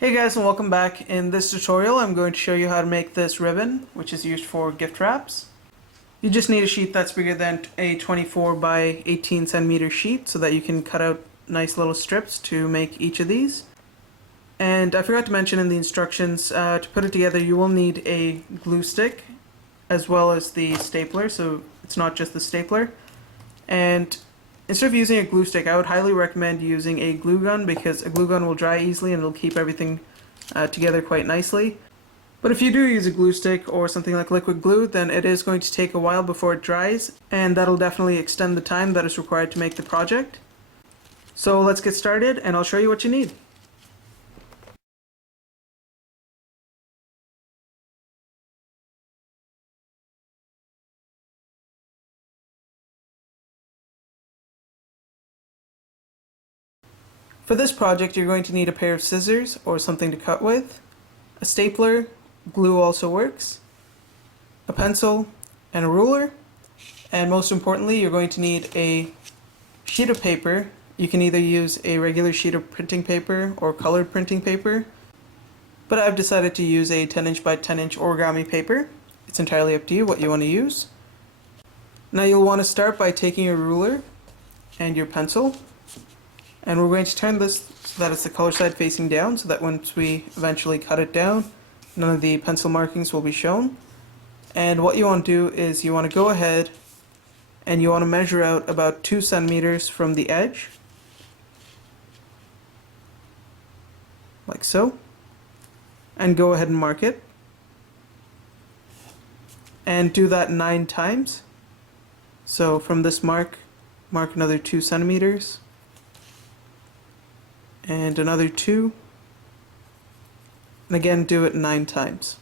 Hey guys, and welcome back. In this tutorial I'm going to show you how to make this ribbon, which is used for gift wraps. You just need a sheet that's bigger than a 24 by 18 centimeter sheet so that you can cut out nice little strips to make each of these. And I forgot to mention in the instructions, to put it together you will need a glue stick as well as the stapler, so it's not just the stapler. And instead of using a glue stick, I would highly recommend using a glue gun because a glue gun will dry easily and it'll keep everything together quite nicely. But if you do use a glue stick or something like liquid glue, then it is going to take a while before it dries, and that'll definitely extend the time that is required to make the project. So let's get started and I'll show you what you need. For this project, you're going to need a pair of scissors or something to cut with, a stapler, glue also works, a pencil, and a ruler, and most importantly, you're going to need a sheet of paper. You can either use a regular sheet of printing paper or colored printing paper, but I've decided to use a 10-inch by 10-inch origami paper. It's entirely up to you what you want to use. Now you'll want to start by taking your ruler and your pencil, and we're going to turn this so that it's the color side facing down, so that once we eventually cut it down, none of the pencil markings will be shown. And what you want to do is you want to go ahead and you want to measure out about 2 centimeters from the edge, like so, and go ahead and mark it. And do that 9 times. So from this mark another 2 centimeters, and another 2, and again do it 9 times.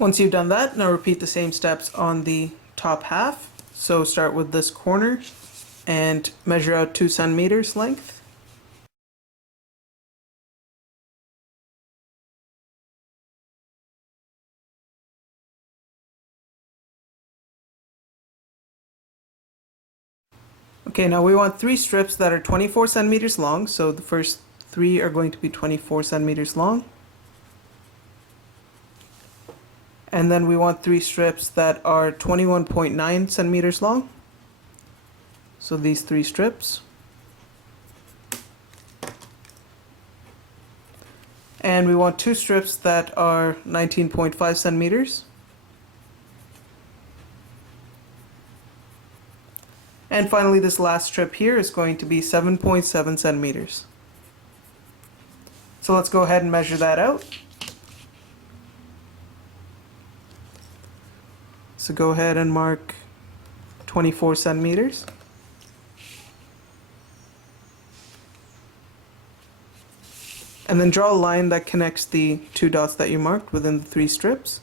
Once you've done that, now repeat the same steps on the top half. So start with this corner and measure out 2 centimeters length. Okay, now we want 3 strips that are 24 centimeters long, so the first 3 are going to be 24 centimeters long. And then we want 3 strips that are 21.9 centimeters long. So these 3 strips. And we want 2 strips that are 19.5 centimeters. And finally, this last strip here is going to be 7.7 centimeters. So let's go ahead and measure that out. So go ahead and mark 24 centimeters. And then draw a line that connects the 2 dots that you marked within the 3 strips.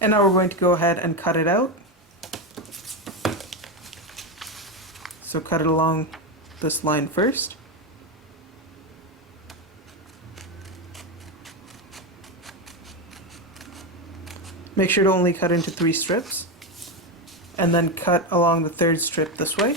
And now we're going to go ahead and cut it out. So cut it along this line first. Make sure to only cut into 3 strips, and then cut along the 3rd strip this way.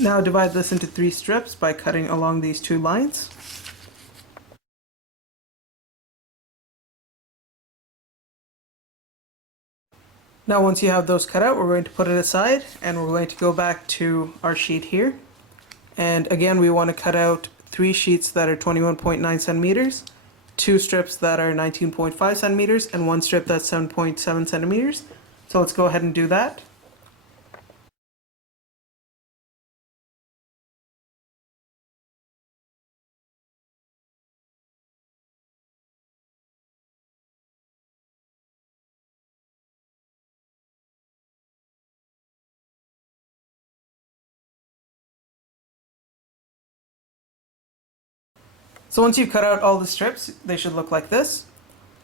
Now divide this into 3 strips by cutting along these 2 lines. Now once you have those cut out, we're going to put it aside, and we're going to go back to our sheet here. And again, we want to cut out 3 sheets that are 21.9 centimeters, 2 strips that are 19.5 centimeters, and 1 strip that's 7.7 centimeters. So let's go ahead and do that. So once you've cut out all the strips, they should look like this.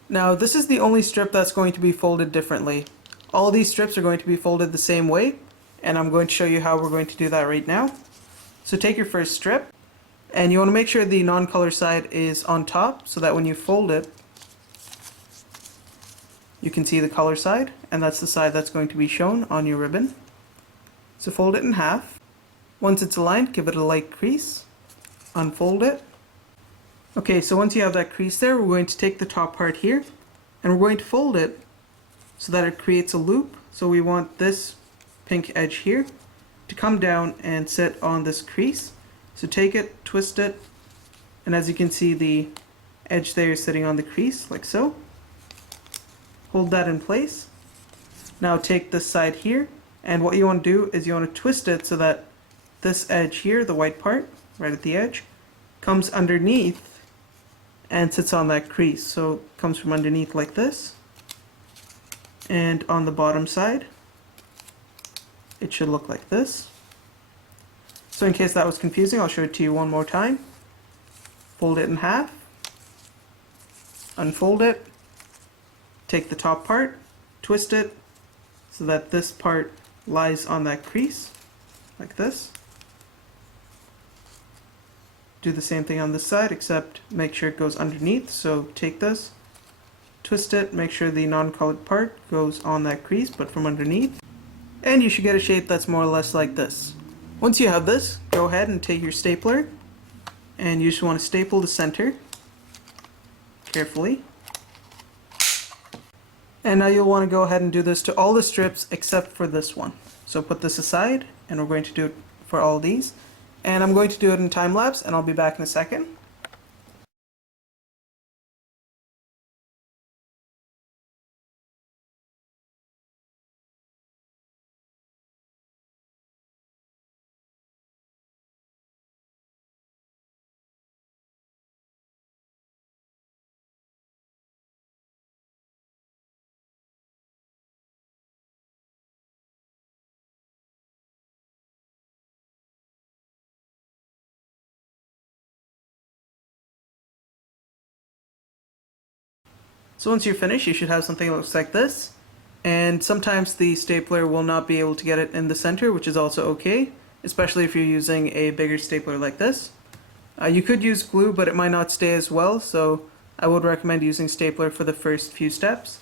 Now this is the only strip that's going to be folded differently. All these strips are going to be folded the same way, and I'm going to show you how we're going to do that right now. So take your first strip, and you want to make sure the non-color side is on top so that when you fold it, you can see the color side, and that's the side that's going to be shown on your ribbon. So fold it in half. Once it's aligned, give it a light crease, unfold it. Okay, so once you have that crease there, we're going to take the top part here, and we're going to fold it so that it creates a loop. So we want this pink edge here to come down and sit on this crease. So take it, twist it, and as you can see, the edge there is sitting on the crease, like so. Hold that in place. Now take this side here, and what you want to do is you want to twist it so that this edge here, the white part, right at the edge, comes underneath and sits on that crease. So it comes from underneath like this. And on the bottom side, it should look like this. So in case that was confusing, I'll show it to you one more time. Fold it in half, unfold it, take the top part, twist it so that this part lies on that crease, like this. Do the same thing on this side, except make sure it goes underneath. So take this, twist it, make sure the non-colored part goes on that crease, but from underneath. And you should get a shape that's more or less like this. Once you have this, go ahead and take your stapler, and you just want to staple the center carefully. And now you'll want to go ahead and do this to all the strips except for this one. So put this aside, and we're going to do it for all these. And I'm going to do it in time lapse, and I'll be back in a second. So once you're finished, you should have something that looks like this. And sometimes the stapler will not be able to get it in the center, which is also okay, especially if you're using a bigger stapler like this. You could use glue, but it might not stay as well, so I would recommend using stapler for the first few steps.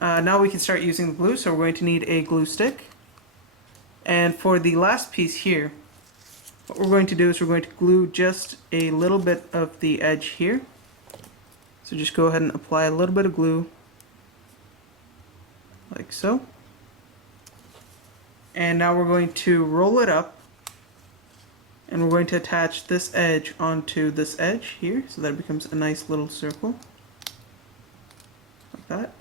Now we can start using the glue, so we're going to need a glue stick. And for the last piece here, what we're going to do is we're going to glue just a little bit of the edge here. So just go ahead and apply a little bit of glue, like so. And now we're going to roll it up, and we're going to attach this edge onto this edge here so that it becomes a nice little circle, like that.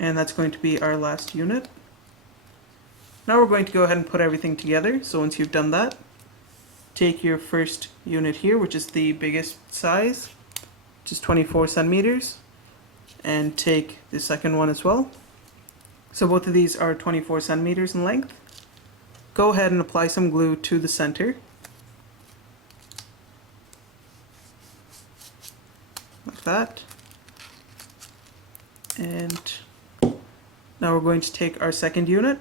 And that's going to be our last unit. Now we're going to go ahead and put everything together. So once you've done that, take your first unit here, which is the biggest size, which is 24 centimeters, and take the second one as well. So both of these are 24 centimeters in length. Go ahead and apply some glue to the center, like that. And now we're going to take our second unit,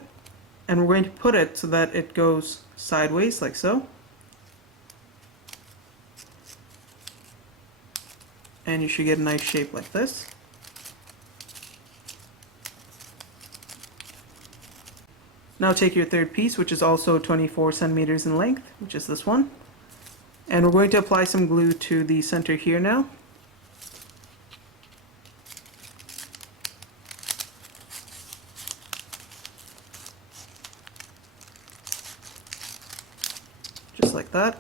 and we're going to put it so that it goes sideways, like so. And you should get a nice shape like this. Now take your third piece, which is also 24 centimeters in length, which is this one. And we're going to apply some glue to the center here now. Just like that.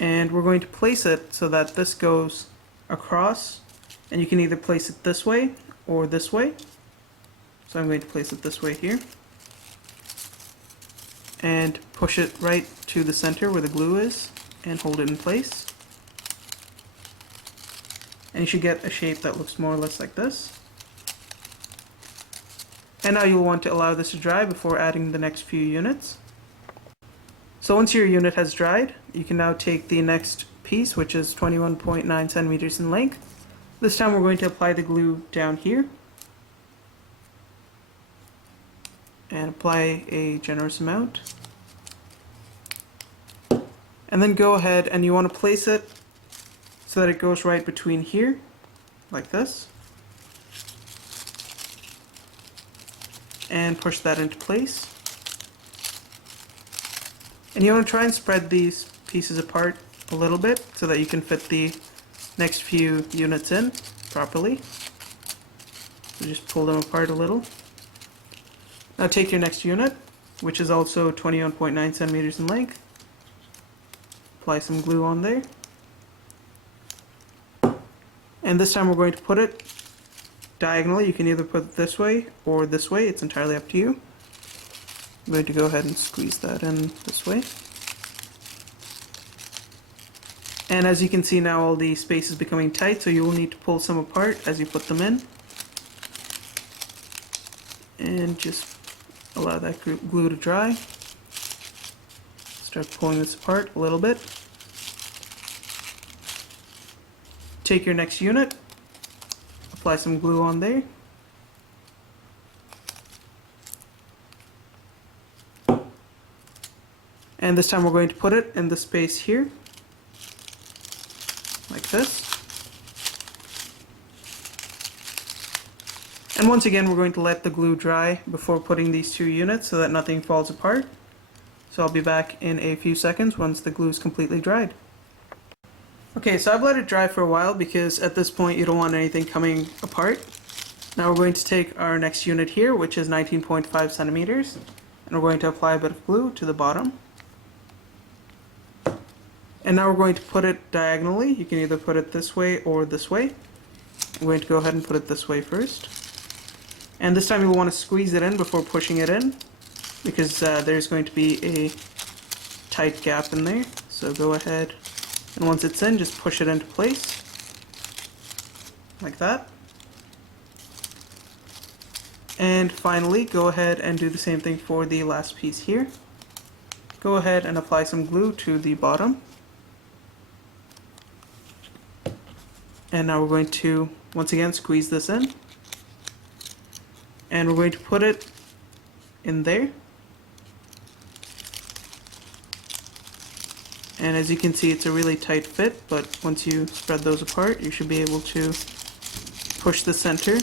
And we're going to place it so that this goes across, and you can either place it this way or this way. So I'm going to place it this way here and push it right to the center where the glue is and hold it in place. And you should get a shape that looks more or less like this. And now you'll want to allow this to dry before adding the next few units. So once your unit has dried, you can now take the next piece, which is 21.9 centimeters in length. This time we're going to apply the glue down here and apply a generous amount. And then go ahead and you want to place it so that it goes right between here, like this. And push that into place. And you want to try and spread these pieces apart a little bit so that you can fit the next few units in properly. So just pull them apart a little. Now take your next unit, which is also 21.9 centimeters in length. Apply some glue on there. And this time we're going to put it diagonally. You can either put it this way or this way, it's entirely up to you. I'm going to go ahead and squeeze that in this way. And as you can see now, all the space is becoming tight, so you will need to pull some apart as you put them in. And just allow that glue to dry. Start pulling this apart a little bit. Take your next unit, apply some glue on there. And this time we're going to put it in the space here, like this. And once again, we're going to let the glue dry before putting these two units so that nothing falls apart. So I'll be back in a few seconds once the glue is completely dried. Okay, so I've let it dry for a while because at this point you don't want anything coming apart. Now we're going to take our next unit here, which is 19.5 centimeters, and we're going to apply a bit of glue to the bottom. And now we're going to put it diagonally. You can either put it this way or this way. I'm going to go ahead and put it this way first. And this time you'll want to squeeze it in before pushing it in, because there's going to be a tight gap in there. So go ahead, and once it's in, just push it into place, like that. And finally, go ahead and do the same thing for the last piece here. Go ahead and apply some glue to the bottom. And now we're going to, once again, squeeze this in. And we're going to put it in there. And as you can see, it's a really tight fit, but once you spread those apart, you should be able to push the center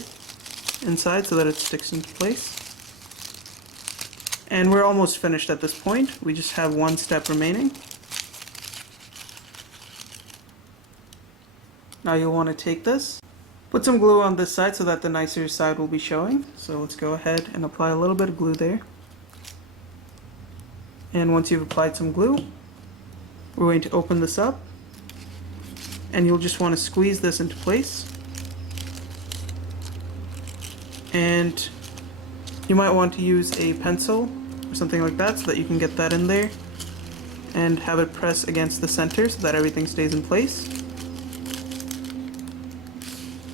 inside so that it sticks into place. And we're almost finished at this point. We just have one step remaining. Now you'll want to take this, put some glue on this side so that the nicer side will be showing. So let's go ahead and apply a little bit of glue there. And once you've applied some glue, we're going to open this up, and you'll just want to squeeze this into place. And you might want to use a pencil or something like that so that you can get that in there and have it press against the center so that everything stays in place.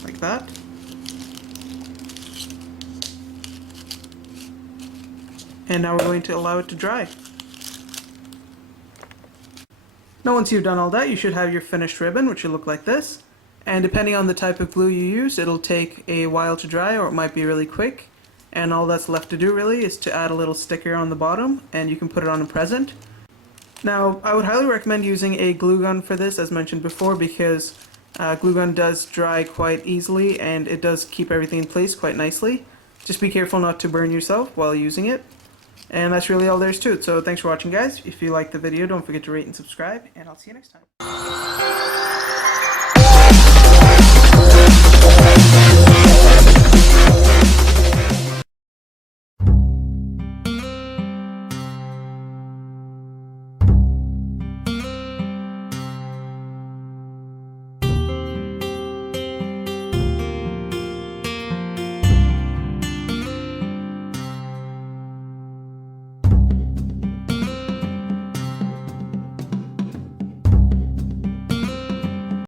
Like that. And now we're going to allow it to dry. Now once you've done all that, you should have your finished ribbon, which will look like this. And depending on the type of glue you use, it'll take a while to dry, or it might be really quick. And all that's left to do really is to add a little sticker on the bottom, and you can put it on a present. Now, I would highly recommend using a glue gun for this, as mentioned before, because glue gun does dry quite easily, and it does keep everything in place quite nicely. Just be careful not to burn yourself while using it. And that's really all there is to it. So thanks for watching, guys. If you liked the video, don't forget to rate and subscribe, and I'll see you next time.